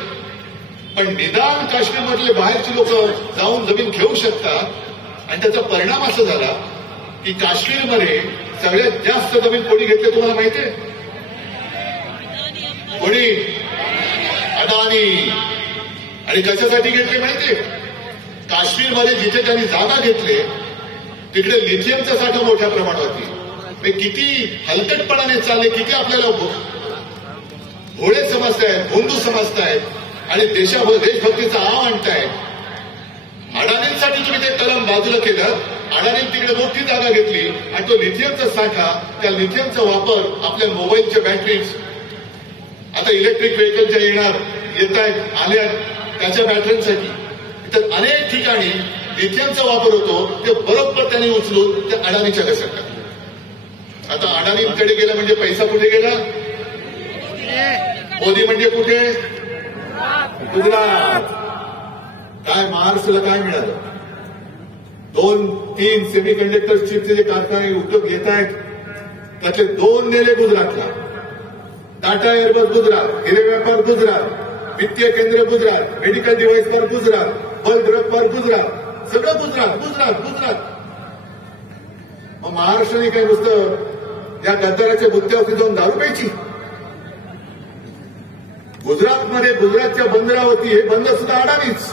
पण निदान काश्मीरमधले बाहेरची लोक जाऊन जमीन घेऊ शकतात. आणि त्याचा परिणाम असा झाला की काश्मीरमध्ये सगळ्यात जास्त जमीन कोणी घेतली तुम्हाला माहितीये? कोणी? अदानी. आणि कशासाठी घेतले माहितीये? काश्मीरमध्ये जिथे त्यांनी जागा घेतले तिकडे लिथियमचा साठा मोठ्या प्रमाणावरती. किती हलकटपणाने चालले, किती आपल्याला भोळे समजतायत, भोंदू समजतायत आणि देशभक्तीचा आव आणतायत. अडाणींसाठी तुम्ही ते कलम बाजूला केलं. अडाणी तिकडे मोठी जागा घेतली आणि तो लिथियमचा साठा, त्या लिथियमचा वापर आपल्या मोबाईलच्या बॅटरीज, आता इलेक्ट्रिक व्हेकलच्या येत आहेत आल्या त्याच्या बॅटऱ्यांसाठी, तर अनेक ठिकाणी लिथियमचा वापर होतो. ते बरोबर त्यांनी उचलून त्या अडाणीच्या घशात टाकलं. आता अडाणींकडे गेला म्हणजे पैसा कुठे गेला? मोदी म्हणजे कुठे? गुजरात. काय महाराष्ट्राला काय मिळालं? 2-3 सेमीकंडक्टर चिपचे जे कारखाने उद्योग घेत आहेत त्यातले 2 नेले गुजरातला. टाटा एअरबस गुजरात, हिरे व्यापार गुजरात, वित्तीय केंद्र Gujarat, medical device park Gujarat, bulk drug park Gujarat, सगळं गुजरात गुजरात गुजरात. मग महाराष्ट्राने काय नुसतं या गद्दाराच्या गुत्त्यावरती जाऊन दारू प्यायची? गुजरातमध्ये गुजरातच्या बंदरावरती हे बंदर सुद्धा अडाणीच.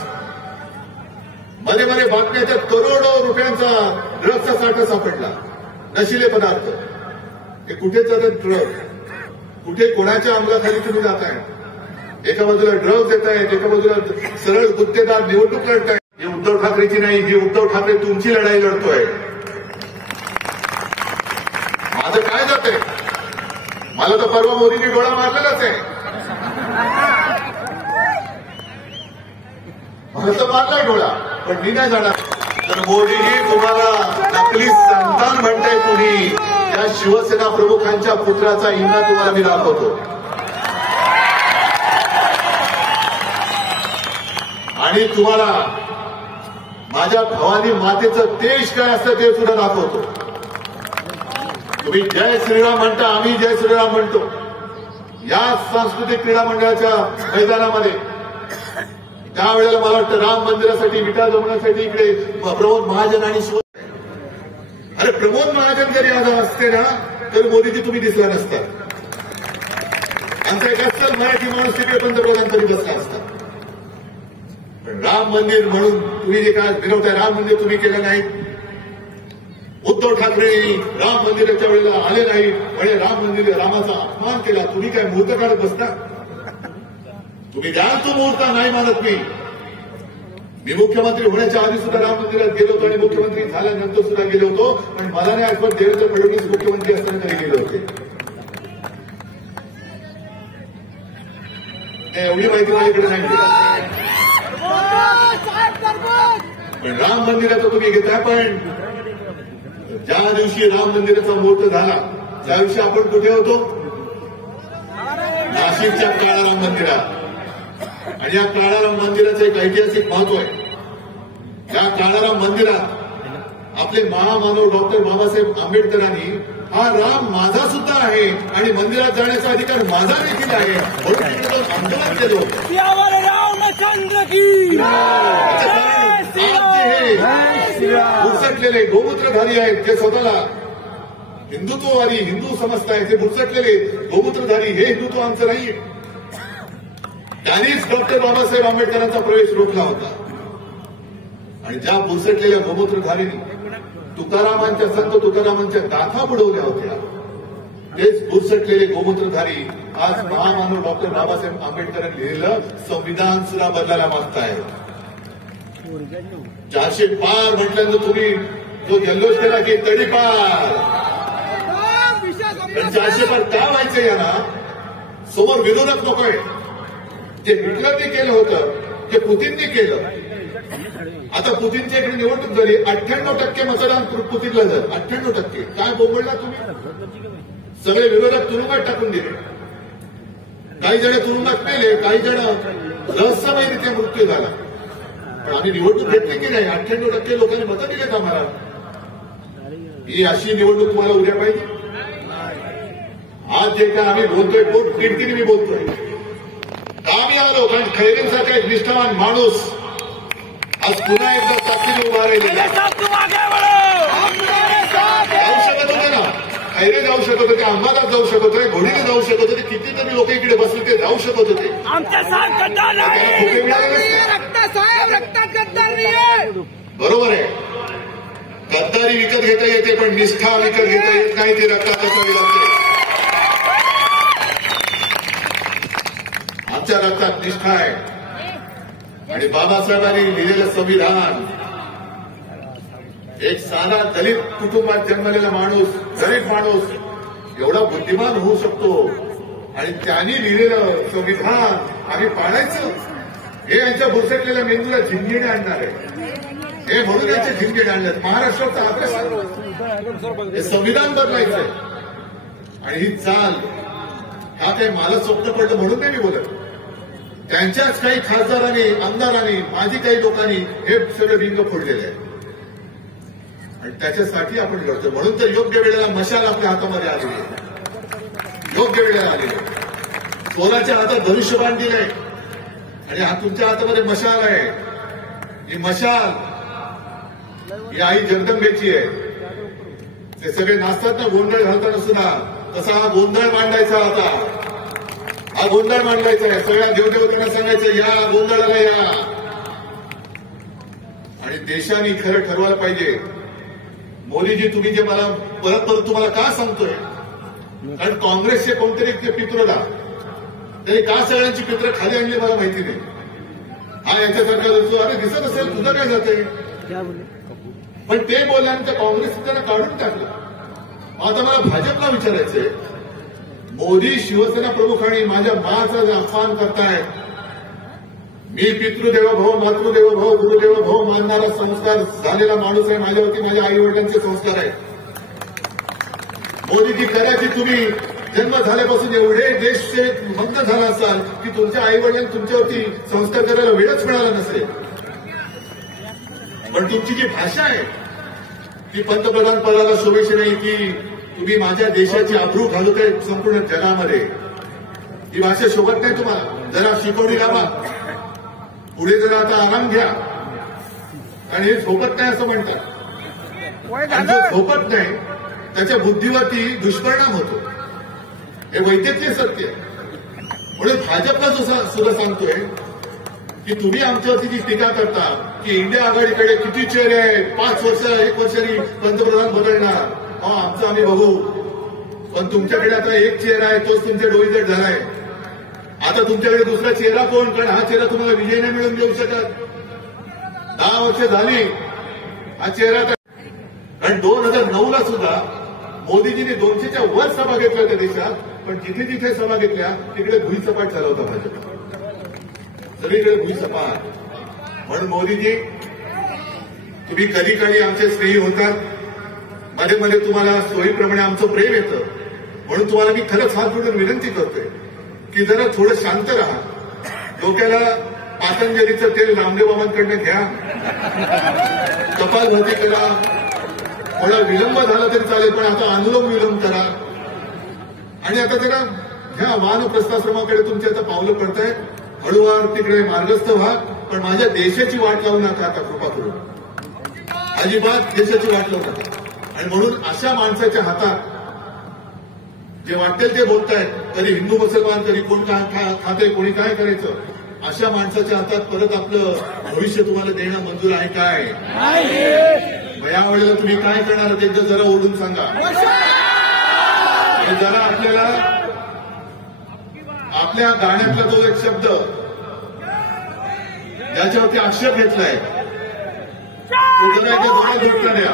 मध्ये मध्ये बातम्याच्या करोडो रुपयांचा ड्रग्सचा साठा सापडला, नशिले पदार्थ. हे कुठे जातात ड्रग? कुठे कोणाच्या अंमलाखाली तुम्ही जाताय? एका बाजूला ड्रग्ज येत आहेत, एका बाजूला सरळ गुत्तेदार निवडणूक लढताय. ही उद्धव ठाकरेची नाही, ही उद्धव ठाकरे तुमची लढाई लढतोय. माझं काय जातंय? मला तर परवा मोदींनी डोळा मारलेलाच आहे. मला तर मारलाय डोळा, पण मी नाही जाणार. तर मोदीजी तुम्हाला नकली संतान म्हणताय तुम्ही. त्या शिवसेना प्रमुखांच्या पुत्राचा हिंगा तुम्हाला मी दाखवतो. आणि तुम्हाला माझ्या भवानी मातेचं तेज काय असतं ते सुद्धा दाखवतो. तुम्ही जय श्रीराम म्हणता, आम्ही जय श्रीराम म्हणतो. या सांस्कृतिक क्रीडा मंडळाच्या मैदानामध्ये त्यावेळेला मला वाटतं राम मंदिरासाठी विटा जमण्यासाठी इकडे प्रमोद महाजन आणि अरे प्रमोद महाजन जरी आज असते ना तर मोदीजी तुम्ही दिसला नसता. आमचा एक अस्सल मराठी माणूस तिकडे पंतप्रधान तरी बसला असता. पण राम मंदिर म्हणून तुम्ही जे काय फिरवताय, राम मंदिर तुम्ही केलं नाही. उद्धव ठाकरे राम मंदिराच्या वेळेला आले नाही म्हणजे रामाचा अपमान केला. तुम्ही काय मुहूर्त काढत बसता? तुम्ही द्याल तो मुहूर्त नाही मानत मी मुख्यमंत्री होण्याच्या आधी सुद्धा राम मंदिरात गेलो होतो आणि मुख्यमंत्री झाल्यानंतर सुद्धा गेलो होतो. पण मला नाही आठवत देवेंद्र फडणवीस मुख्यमंत्री असताना कधी गेले होते. एवढी माहिती माझ्याकडे नाही मिळाली. पण राम मंदिराचं तुम्ही घेताय. पण ज्या दिवशी राम मंदिराचा मुहूर्त झाला त्या दिवशी आपण कुठे होतो? नाशिकच्या काळाराम मंदिरात. आणि या काळाराम मंदिराचं एक ऐतिहासिक महत्व आहे. या काळाराम मंदिरात आपले महामानव डॉक्टर बाबासाहेब आंबेडकरांनी हा राम माझा सुद्धा आहे आणि मंदिरात जाण्याचा अधिकार माझा देखील आहे म्हणून तिथे आंदोलन केलं होतं. आज जे हे बुरसटलेले गोमूत्रधारी आहेत जे स्वतःला हिंदुत्ववादी हिंदू समजतायत, ते बुरसटलेले गोमूत्रधारी हे हिंदुत्व आमचं नाहीये. त्यांनीच डॉक्टर बाबासाहेब आंबेडकरांचा प्रवेश रोखला होता. आणि ज्या बुरसटलेल्या गोमूत्रधारींनी संत तुकारामांच्या गाथा बुडवल्या होत्या तेच बुरसटलेले गोमूत्रधारी आज महामानव डॉक्टर बाबासाहेब आंबेडकरांनी लिहिलेलं संविधान सुद्धा बदलायला मागतायत. 400 पार म्हटल्यानंतर तुम्ही जो जल्लोष केला की तडीपार, 400 पार का व्हायचं यांना? समोर विरोधक नकोय. जे हिटलरने केलं होतं ते पुतीनने केलं. आता पुतीनच्या इकडे निवडणूक झाली, 98% मतदान पुतीनला झालं. 98%. काय बोंबळला तुम्ही? सगळे विरोधक तुरुंगात टाकून दिले. काही जण तुरुंगात मेले, काही जण रहस्यमयरित्या मृत्यू झाला. पण आम्ही निवडणूक घेतली की नाही? 98% लोकांनी मतं दिलेत आम्हाला. ही अशी निवडणूक तुम्हाला उद्या पाहिजे? आज जे काय आम्ही बोलतोय पोट तिडकीने मी बोलतोय. आम्ही आलो कारण खैरेंसारखा एक निष्ठावान माणूस आज पुन्हा एकदा ताकदीने उभा राहिलेला. जाऊ शकत होते ना, खैरे जाऊ शकत होते, अंबादास जाऊ शकत होते, घोडीने जाऊ शकत होते, कितीतरी लोक इकडे बसले ते जाऊ शकत होते. खोके मिळाले बरोबर आहे. गद्दारी विकत घेता येते पण निष्ठा विकत घेता येत नाही. ती रक्तात असावी लागते. आमच्या रक्तात निष्ठा आहे. आणि बाबासाहेबांनी लिहिलेलं संविधान, एक साधा दलित कुटुंबात जन्मलेला माणूस, गरीब माणूस एवढा बुद्धिमान होऊ शकतो. आणि त्यांनी लिहिलेलं संविधान आम्ही पाळायचं हे यांच्या बुरसटलेल्या मेंदूला झिंगेने आणणार आहे. हे म्हणून यांचे झिंगेने आणले. महाराष्ट्राचा अभ्यास हे संविधान बदलायचंय. आणि ही चाल हा काही मला स्वप्न पडलं म्हणून नाही मी बोलत. त्यांच्याच काही खासदारांनी, आमदारांनी, माजी काही लोकांनी हे सगळं बिंग फोडलेलं आहे. आणि त्याच्यासाठी आपण लढतो. म्हणून तर योग्य वेळेला मशाल आपल्या हातामध्ये आलेली आहे. योग्य वेळेला आलेली आहे. सोनाच्या हातात धनुष्यबाण दिलंय आणि हा तुमच्या हातामध्ये मशाल आहे. ही मशाल ही आई जगदंबेची आहे. ते सगळे नाचतात ना गोंधळ घालताना सुद्धा, तसा हा गोंधळ मांडायचा होता. हा गोंधळ मांडवायचा आहे. सगळ्या देवदेवतांना सांगायचं या गोंधळाला या. आणि देशाने खरं ठरवायला पाहिजे. मोदीजी तुम्ही जे मला परत परत तुम्हाला का सांगतोय? कारण काँग्रेसचे कोणतरी ते पित्रोदा त्यांनी का सगळ्यांची पित्र खाली आणली मला माहिती नाही. हा याच्यासारखा अरे दिसत असेल तुझं काय जातंय. पण ते बोलल्यानंतर काँग्रेस त्यांना काढून टाकलं. आता मला भाजपला विचारायचंय, मोदी शिवसेना प्रमुख आणि माझ्या माचं जे अपमान करतायत. मी पितृदेवभाव, मातृदेवभाव, गुरुदेवभाव मानणारा संस्कार झालेला माणूस आहे. माझ्यावरती माझ्या आई वडिलांचे संस्कार आहेत. मोदीजी कदाचित तुम्ही जन्म झाल्यापासून एवढे देशचे मंद झाला असाल की तुमच्या आई वडिलांनी तुमच्यावरती संस्कार करायला वेळच मिळाला नसेल. पण तुमची जी भाषा आहे ती पंतप्रधान पदाला शोभेची नाही. की तुम्ही माझ्या देशाची अब्रू घालतोय संपूर्ण जगामध्ये. ही भाषा शोभत नाही तुम्हाला. जरा शिकवणी लावा. पुढे जरा आता आराम घ्या. आणि हे झोपत नाही असं म्हणतात. आणि जो झोपत नाही त्याच्या बुद्धीवरती दुष्परिणाम होतो. हे वैद्यकीय सत्य आहे. म्हणून भाजपला सुद्धा सांगतोय की तुम्ही आमच्यावरती जी टीका करता की इंडिया आघाडीकडे किती चेहरे आहेत, 5 वर्ष 1 वर्षांनी पंतप्रधान बदलणार, आमचं आम्ही बघू. पण तुमच्याकडे आता एक चेहरा आहे, तोच तुमच्या डोईजट झालाय. आता तुमच्याकडे दुसरा चेहरा कोण? कारण हा चेहरा तुम्हाला विजय नाही मिळवून देऊ शकत. 10 वर्ष झाली हा चेहरा. कारण 2009ला सुद्धा मोदीजींनी 200च्या वर सभा घेतल्या होत्या देशात, पण जिथे जिथे सभा घेतल्या तिकडे भुईसपाट झाला होता भाजप, सगळीकडे भुईसपाट. म्हणून मोदीजी तुम्ही कधी काळी आमचे स्नेही होतात, मध्ये मध्ये तुम्हाला सोयीप्रमाणे आमचं प्रेम येतं. म्हणून तुम्हाला मी खरंच हात जोडून विनंती करतोय की जरा थोडं शांत राहा. डोक्याला पातंजलीचं तेल रामदेव बाबांकडनं घ्या, कपालभाती करा. थोडा विलंब झाला तरी चालेल, पण आता अनुलोम विलंब करा. आणि आता जरा ह्या वानप्रस्थाश्रमाकडे तुमची आता पावलं पडतायत. हळूवार तिकडे मार्गस्थ व्हा, पण माझ्या देशाची वाट लावू नका आता कृपा करून. अजिबात देशाची वाट लावू नका. आणि म्हणून अशा माणसाच्या हातात जे वाटेल ते बोलतायत, कधी हिंदू मुसलमान, कधी कोण काय खाते, कोणी काय करायचं, अशा माणसाच्या हातात परत आपलं भविष्य तुम्हाला देणं मंजूर आहे काय? यावेळेला तुम्ही काय करणार ते जरा ओढून सांगा. आणि जरा आपल्याला आपल्या गाण्यातला तो एक शब्द ज्याच्यावरती आक्षेप घेतलाय तो जरा एकदा जोडला द्या.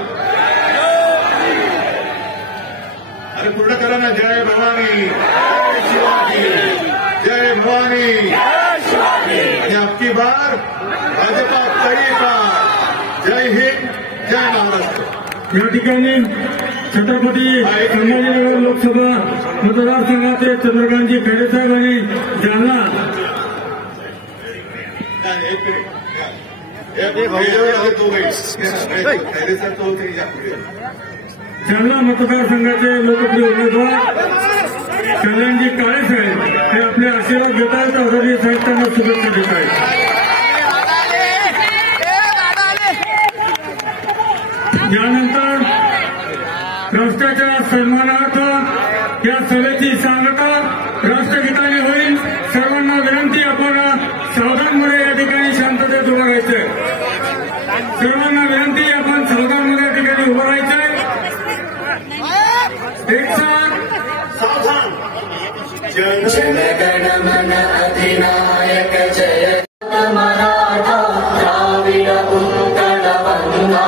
अरे पूर्ण करा ना. जय भवानी, जय शिवाजी, जय भवानी. आणि अबकी बार भाजपा तडीपार. जय हिंद, जय महाराष्ट्र. या ठिकाणी छत्रपती संभाजीनगर लोकसभा मतदारसंघाचे चंद्रकांतजी खैरेसाहेब आणि जालना जालना मतदारसंघाचे लोकप्रिय उमेदवार कल्याणजी काळेसाहेब हे आपले आशीर्वाद घेत आहेत. आदरणीय साहेब त्यांना शुभेच्छा देत आहेत. यानंतर राष्ट्राच्या सन्मानार्थ या सभेची सांगता राष्ट्रगीताने होईल. सर्वांना विनंती, आपण सावधानमध्ये या ठिकाणी शांततेत उभं राहायचंय. सर्वांना विनंती, आपण सावधानमध्ये या ठिकाणी उभं राहायचंय. एक साथ जनगण मन अधिनायक जय मराठा द्राविड उत्कल वंदा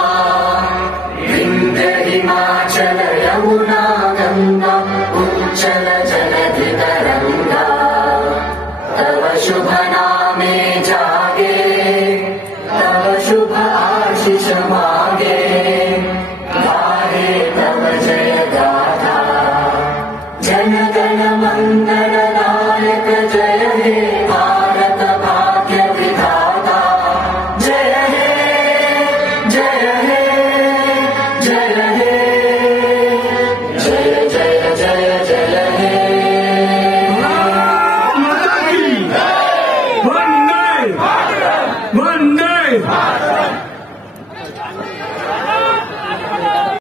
विंध्य हिमाचल यमुना गंगा उच्चल जलधि तरंगा तव शुभ नामे जागे तव शुभ आशीष मागे गाहे तव जय गाथा जनगण मंगल नायक जय हे भारत भाग्य विधाता जय हे जय